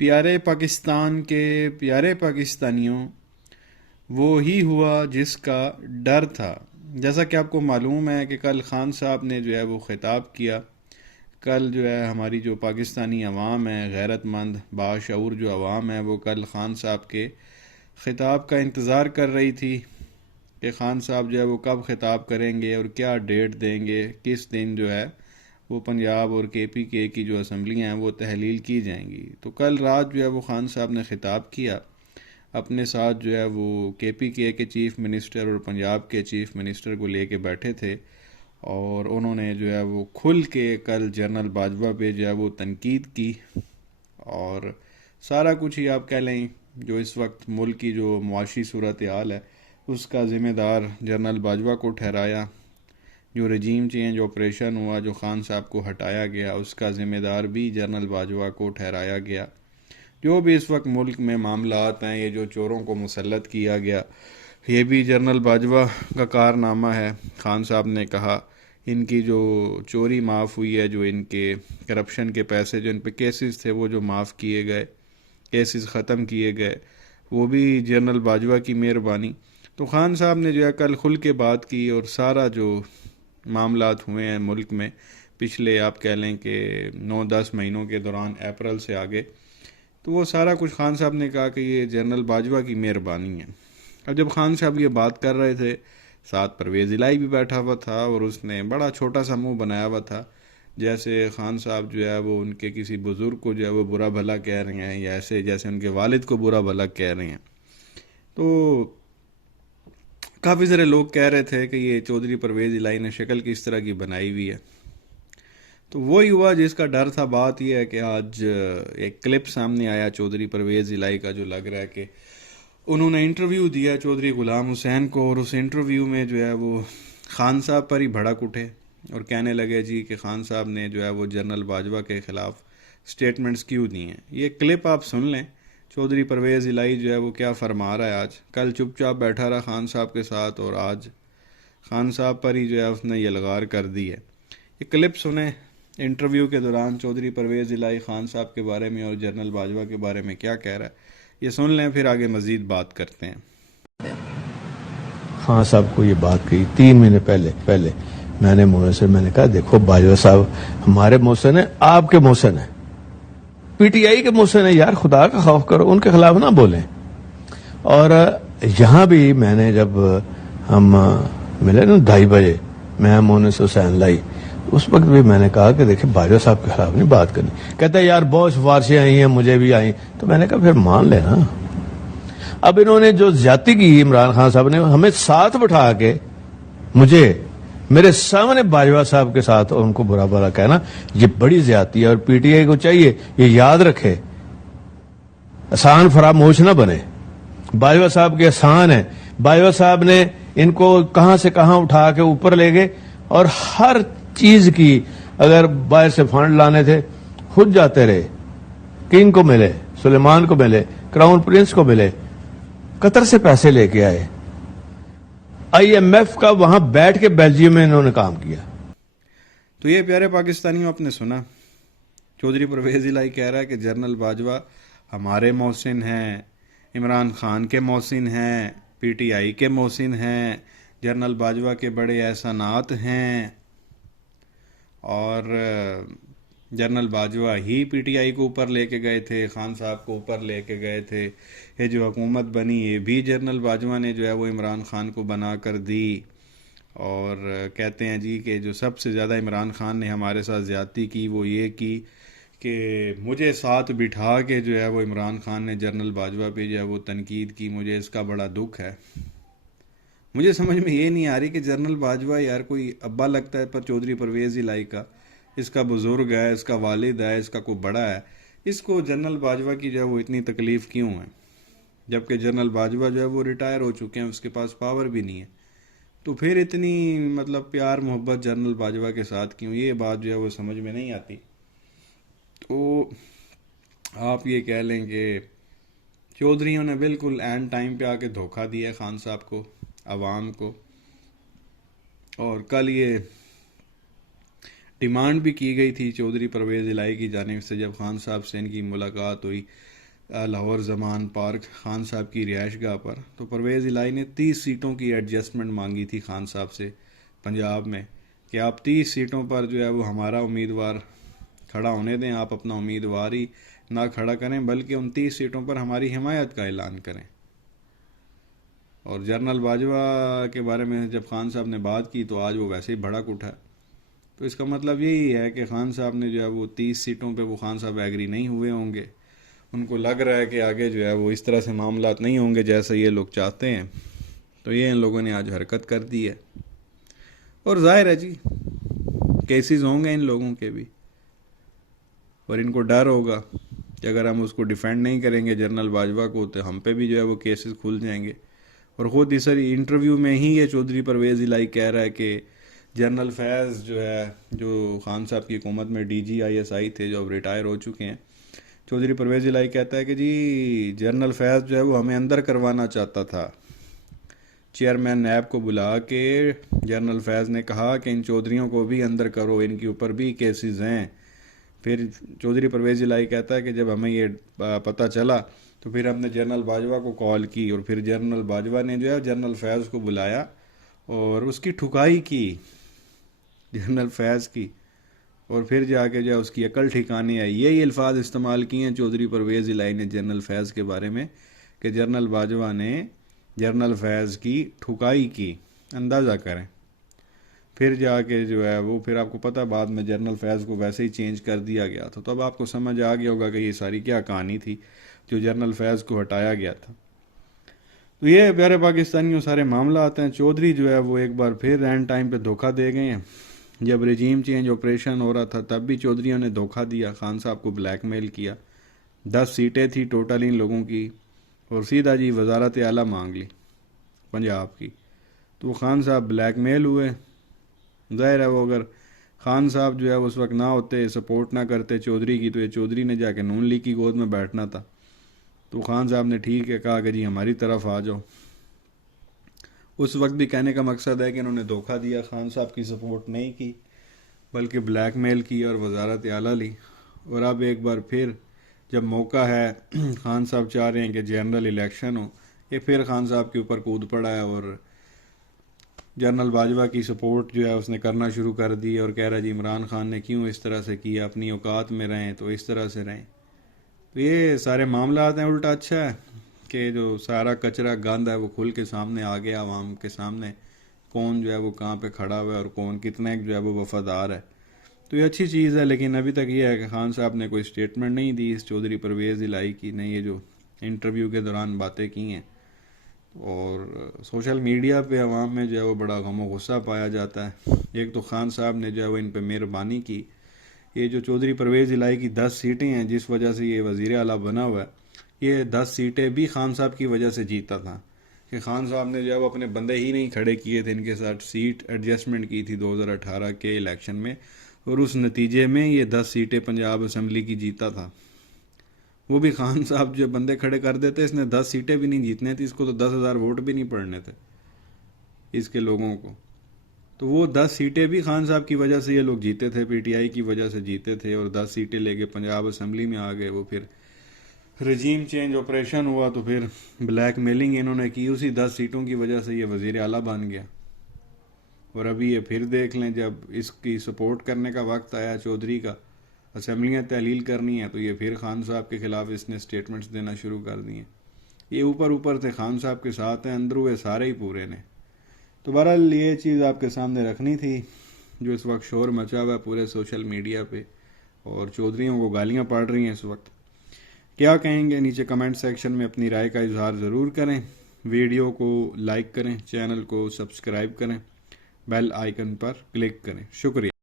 پیارے پاکستان کے پیارے پاکستانیوں، وہ ہی ہوا جس کا ڈر تھا۔ جیسا کہ آپ کو معلوم ہے کہ کل خان صاحب نے جو ہے وہ خطاب کیا۔ کل جو ہے ہماری جو پاکستانی عوام ہے، غیرت مند باشعور جو عوام ہے، وہ کل خان صاحب کے خطاب کا انتظار کر رہی تھی کہ خان صاحب جو ہے وہ کب خطاب کریں گے اور کیا ڈیٹ دیں گے، کس دن جو ہے وہ پنجاب اور کے پی کے کی جو اسمبلیاں ہیں وہ تحلیل کی جائیں گی۔ تو کل رات جو ہے وہ خان صاحب نے خطاب کیا، اپنے ساتھ جو ہے وہ کے پی کے چیف منسٹر اور پنجاب کے چیف منسٹر کو لے کے بیٹھے تھے، اور انہوں نے جو ہے وہ کھل کے کل جنرل باجوہ پہ جو ہے وہ تنقید کی، اور سارا کچھ ہی آپ کہہ لیں جو اس وقت ملک کی جو معاشی صورتحال ہے اس کا ذمہ دار جنرل باجوہ کو ٹھہرایا۔ جو رجیم چینج آپریشن ہوا، جو خان صاحب کو ہٹایا گیا، اس کا ذمہ دار بھی جنرل باجوہ کو ٹھہرایا گیا۔ جو بھی اس وقت ملک میں معاملات ہیں، یہ جو چوروں کو مسلط کیا گیا، یہ بھی جنرل باجوہ کا کارنامہ ہے۔ خان صاحب نے کہا ان کی جو چوری معاف ہوئی ہے، جو ان کے کرپشن کے پیسے جو ان پہ کیسز تھے وہ جو معاف کیے گئے، کیسز ختم کیے گئے، وہ بھی جنرل باجوہ کی مہربانی۔ تو خان صاحب نے جو ہے کل کھل کے بات کی، اور سارا جو معاملات ہوئے ہیں ملک میں پچھلے آپ کہہ لیں کہ 9-10 مہینوں کے دوران، اپریل سے آگے، تو وہ سارا کچھ خان صاحب نے کہا کہ یہ جنرل باجوہ کی مہربانی ہے۔ اب جب خان صاحب یہ بات کر رہے تھے، ساتھ پرویز الہی بھی بیٹھا ہوا تھا، اور اس نے بڑا چھوٹا سا منہ بنایا ہوا تھا، جیسے خان صاحب جو ہے وہ ان کے کسی بزرگ کو جو ہے وہ برا بھلا کہہ رہے ہیں، یا ایسے جیسے ان کے والد کو برا بھلا کہہ رہے ہیں۔ تو کافی سارے لوگ کہہ رہے تھے کہ یہ چودھری پرویز الہی نے شکل کس طرح کی بنائی ہوئی ہے۔ تو وہی ہوا جس کا ڈر تھا۔ بات یہ ہے کہ آج ایک کلپ سامنے آیا چودھری پرویز الہی کا، جو لگ رہا ہے کہ انہوں نے انٹرویو دیا چودھری غلام حسین کو، اور اس انٹرویو میں جو ہے وہ خان صاحب پر ہی بھڑک اٹھے اور کہنے لگے جی کہ خان صاحب نے جو ہے وہ جنرل باجوہ کے خلاف سٹیٹمنٹس کیوں دی ہیں۔ یہ کلپ آپ سن لیں، چودھری پرویز الہی جو ہے وہ کیا فرما رہا ہے آج۔ کل چپ چاپ بیٹھا رہا خان صاحب کے ساتھ، اور آج خان صاحب پر ہی جو ہے اس نے یہ لغار کر دی ہے۔ یہ کلپ سنیں، انٹرویو کے دوران چودھری پرویز الہی خان صاحب کے بارے میں اور جنرل باجوہ کے بارے میں کیا کہہ رہا ہے، یہ سن لیں، پھر آگے مزید بات کرتے ہیں۔ خان صاحب کو یہ بات کہی 3 مہینے پہلے میں نے میں نے کہا دیکھو باجوہ صاحب ہمارے محسن ہیں، آپ کے محسن ہیں، پی ٹی آئی کے محسن ہیں، یار خدا کا خوف کرو، ان کے خلاف نہ بولیں۔ اور یہاں بھی میں نے جب ہم ملے نا 2:30 بجے، میں مونس حسین لائی، اس وقت بھی میں نے کہا کہ دیکھیں باجوہ صاحب کے خلاف نہیں بات کرنی۔ کہتا ہے یار بہت سفارشیں آئی ہیں، مجھے بھی آئیں، تو میں نے کہا پھر مان لینا۔ اب انہوں نے جو زیادتی کی عمران خان صاحب نے، ہمیں ساتھ بٹھا کے مجھے میرے سامنے باجوہ صاحب کے ساتھ ان کو برا بھلا کہنا، یہ بڑی زیادتی ہے، اور پی ٹی آئی کو چاہیے یہ یاد رکھے، آسان فراموش نہ بنے۔ باجوہ صاحب کے احسان ہیں، باجوہ صاحب نے ان کو کہاں سے کہاں اٹھا کے اوپر لے گئے، اور ہر چیز کی اگر باہر سے فنڈ لانے تھے خود جاتے رہے، کنگ کو ملے، سلیمان کو ملے، کراؤن پرنس کو ملے، قطر سے پیسے لے کے آئے، آئی ایم ایف کا وہاں بیٹھ کے بیلجیم میں انہوں نے کام کیا۔ تو یہ پیارے پاکستانیوں آپ نے سنا، چودھری پرویز الہی کہہ رہا ہے کہ جنرل باجوہ ہمارے محسن ہیں، عمران خان کے محسن ہیں، پی ٹی آئی کے محسن ہیں، جنرل باجوہ کے بڑے احسانات ہیں، اور general Bajwa he P T I کو اوپر لے کے گئے تھے، خان صاحب کو اوپر لے کے گئے تھے، یہ جو حکومت بنی یہ بھی جنرل باجوہ نے جو ہے وہ عمران خان کو بنا کر دی۔ اور کہتے ہیں جی کہ جو سب سے زیادہ عمران خان نے ہمارے ساتھ زیادتی کی وہ یہ کی کہ مجھے ساتھ بٹھا کے جو ہے وہ عمران خان نے جنرل باجوہ پہ جو ہے وہ تنقید کی، مجھے اس کا بڑا دکھ ہے۔ مجھے سمجھ میں یہ نہیں آ رہی کہ جنرل باجوہ یار کوئی ابا لگتا ہے پر چودھری پرویز الہی کا، اس کا بزرگ ہے، اس کا والد ہے، اس کا کوئی بڑا ہے، اس کو جنرل باجوہ کی جو ہے وہ اتنی تکلیف کیوں ہے؟ جبکہ جنرل باجوہ جو ہے وہ ریٹائر ہو چکے ہیں، اس کے پاس پاور بھی نہیں ہے، تو پھر اتنی مطلب پیار محبت جنرل باجوہ کے ساتھ کیوں؟ یہ بات جو ہے وہ سمجھ میں نہیں آتی۔ تو آپ یہ کہہ لیں کہ چودھریوں نے بالکل اینڈ ٹائم پہ آ کے دھوکہ دیا ہے خان صاحب کو، عوام کو۔ اور کل یہ ڈیمانڈ بھی کی گئی تھی چودھری پرویز الہی کی جانب سے، جب خان صاحب سے ان کی ملاقات ہوئی لاہور زمان پارک خان صاحب کی رہائش گاہ پر، تو پرویز الہی نے 30 سیٹوں کی ایڈجسٹمنٹ مانگی تھی خان صاحب سے پنجاب میں، کہ آپ 30 سیٹوں پر جو ہے وہ ہمارا امیدوار کھڑا ہونے دیں، آپ اپنا امیدوار ہی نہ کھڑا کریں بلکہ ان 30 سیٹوں پر ہماری حمایت کا اعلان کریں۔ اور جنرل باجوہ کے بارے میں جب خان صاحب نے بات کی تو آج وہ ویسے ہی بھڑک اٹھا۔ تو اس کا مطلب یہی ہے کہ خان صاحب نے جو ہے وہ 30 سیٹوں پہ وہ خان صاحب ایگری نہیں ہوئے ہوں گے، ان کو لگ رہا ہے کہ آگے جو ہے وہ اس طرح سے معاملات نہیں ہوں گے جیسا یہ لوگ چاہتے ہیں، تو یہ ان لوگوں نے آج حرکت کر دی ہے۔ اور ظاہر ہے جی کیسز ہوں گے ان لوگوں کے بھی، اور ان کو ڈر ہوگا کہ اگر ہم اس کو ڈیفینڈ نہیں کریں گے جنرل باجوہ کو تو ہم پہ بھی جو ہے وہ کیسز کھل جائیں گے۔ اور خود اس انٹرویو میں ہی یہ چودھری پرویز الہی کہہ رہا ہے کہ جنرل فیض جو ہے، جو خان صاحب کی حکومت میں DGISI تھے جو اب ریٹائر ہو چکے ہیں، چودھری پرویز الہی کہتا ہے کہ جی جنرل فیض جو ہے وہ ہمیں اندر کروانا چاہتا تھا۔ چیئرمین نیب کو بلا کے جنرل فیض نے کہا کہ ان چودھریوں کو بھی اندر کرو، ان کے اوپر بھی کیسز ہیں۔ پھر چودھری پرویز الہی کہتا ہے کہ جب ہمیں یہ پتہ چلا تو پھر ہم نے جنرل باجوہ کو کال کی، اور پھر جنرل باجوہ نے جو ہے جنرل فیض کو بلایا اور اس کی ٹھکائی کی جنرل فیض کی، اور پھر جا کے جو ہے اس کی عقل ٹھکانے آئی۔ یہی الفاظ استعمال کیے ہیں چودھری پرویز الہی نے جنرل فیض کے بارے میں کہ جنرل باجوہ نے جنرل فیض کی ٹھکائی کی، اندازہ کریں۔ پھر جا کے جو ہے وہ پھر آپ کو پتہ بعد میں جنرل فیض کو ویسے ہی چینج کر دیا گیا تھا، تو اب آپ کو سمجھ آ گیا ہوگا کہ یہ ساری کیا کہانی تھی جو جنرل فیض کو ہٹایا گیا تھا۔ تو یہ پیارے پاکستانیوں سارے معاملات ہیں۔ چودھری جو ہے وہ ایک بار پھر اینڈ ٹائم پہ دھوکہ دے گئے ہیں۔ جب رجیم چینج آپریشن ہو رہا تھا تب بھی چودھریوں نے دھوکہ دیا، خان صاحب کو بلیک میل کیا، 10 سیٹیں تھی ٹوٹل ان لوگوں کی، اور سیدھا جی وزارت اعلیٰ مانگ لی پنجاب کی۔ تو خان صاحب بلیک میل ہوئے۔ ظاہر ہے وہ اگر خان صاحب جو ہے اس وقت نہ ہوتے، سپورٹ نہ کرتے چودھری کی، تو یہ چودھری نے جا کے نون لیگ کی گود میں بیٹھنا تھا۔ تو خان صاحب نے ٹھیک ہے کہا کہ جی ہماری طرف آ جاؤ۔ اس وقت بھی کہنے کا مقصد ہے کہ انہوں نے دھوکہ دیا، خان صاحب کی سپورٹ نہیں کی بلکہ بلیک میل کی اور وزارت اعلیٰ لی۔ اور اب ایک بار پھر جب موقع ہے، خان صاحب چاہ رہے ہیں کہ جنرل الیکشن ہو، یہ پھر خان صاحب کے اوپر کود پڑا ہے اور جنرل باجوہ کی سپورٹ جو ہے اس نے کرنا شروع کر دی، اور کہہ رہا جی عمران خان نے کیوں اس طرح سے کیا، اپنی اوقات میں رہیں تو اس طرح سے رہیں۔ تو یہ سارے معاملات ہیں۔ الٹا اچھا ہے کہ جو سارا کچرا گند ہے وہ کھل کے سامنے آ گیا عوام کے سامنے، کون جو ہے وہ کہاں پہ کھڑا ہوا ہے اور کون کتنے جو ہے وہ وفادار ہے، تو یہ اچھی چیز ہے۔ لیکن ابھی تک یہ ہے کہ خان صاحب نے کوئی سٹیٹمنٹ نہیں دی اس چودھری پرویز الہی کی، نے یہ جو انٹرویو کے دوران باتیں کی ہیں، اور سوشل میڈیا پہ عوام میں جو ہے وہ بڑا غم و غصہ پایا جاتا ہے۔ ایک تو خان صاحب نے جو ہے وہ ان پہ مہربانی کی، یہ جو چودھری پرویز الہی کی 10 سیٹیں ہیں جس وجہ سے یہ وزیر اعلیٰ بنا ہوا ہے، یہ 10 سیٹیں بھی خان صاحب کی وجہ سے جیتا تھا، کہ خان صاحب نے جو ہے وہ اپنے بندے ہی نہیں کھڑے کیے تھے، ان کے ساتھ سیٹ ایڈجسٹمنٹ کی تھی 2018 کے الیکشن میں، اور اس نتیجے میں یہ 10 سیٹیں پنجاب اسمبلی کی جیتا تھا۔ وہ بھی خان صاحب جو بندے کھڑے کر دیتے، اس نے 10 سیٹیں بھی نہیں جیتنے تھی، اس کو تو 10,000 ووٹ بھی نہیں پڑنے تھے اس کے لوگوں کو۔ تو وہ 10 سیٹیں بھی خان صاحب کی وجہ سے یہ لوگ جیتے تھے، PTI کی وجہ سے جیتے تھے، اور 10 سیٹیں لے کے پنجاب اسمبلی میں آ گئے۔ وہ پھر رجیم چینج آپریشن ہوا تو پھر بلیک میلنگ انہوں نے کی، اسی 10 سیٹوں کی وجہ سے یہ وزیر اعلیٰ بن گیا۔ اور ابھی یہ پھر دیکھ لیں جب اس کی سپورٹ کرنے کا وقت آیا چودھری کا، اسمبلیاں تحلیل کرنی ہے، تو یہ پھر خان صاحب کے خلاف اس نے سٹیٹمنٹس دینا شروع کر دیے۔ یہ اوپر سے خان صاحب کے ساتھ ہیں، اندر ہوئے سارے ہی پورے نے۔ تو بہرحال یہ چیز آپ کے سامنے رکھنی تھی جو اس وقت شور مچا ہوا ہے پورے سوشل میڈیا پہ، اور چودھریوں کو گالیاں پڑ رہی ہیں اس وقت۔ کیا کہیں گے نیچے کمنٹ سیکشن میں اپنی رائے کا اظہار ضرور کریں۔ ویڈیو کو لائک کریں، چینل کو سبسکرائب کریں، بیل آئیکن پر کلک کریں۔ شکریہ۔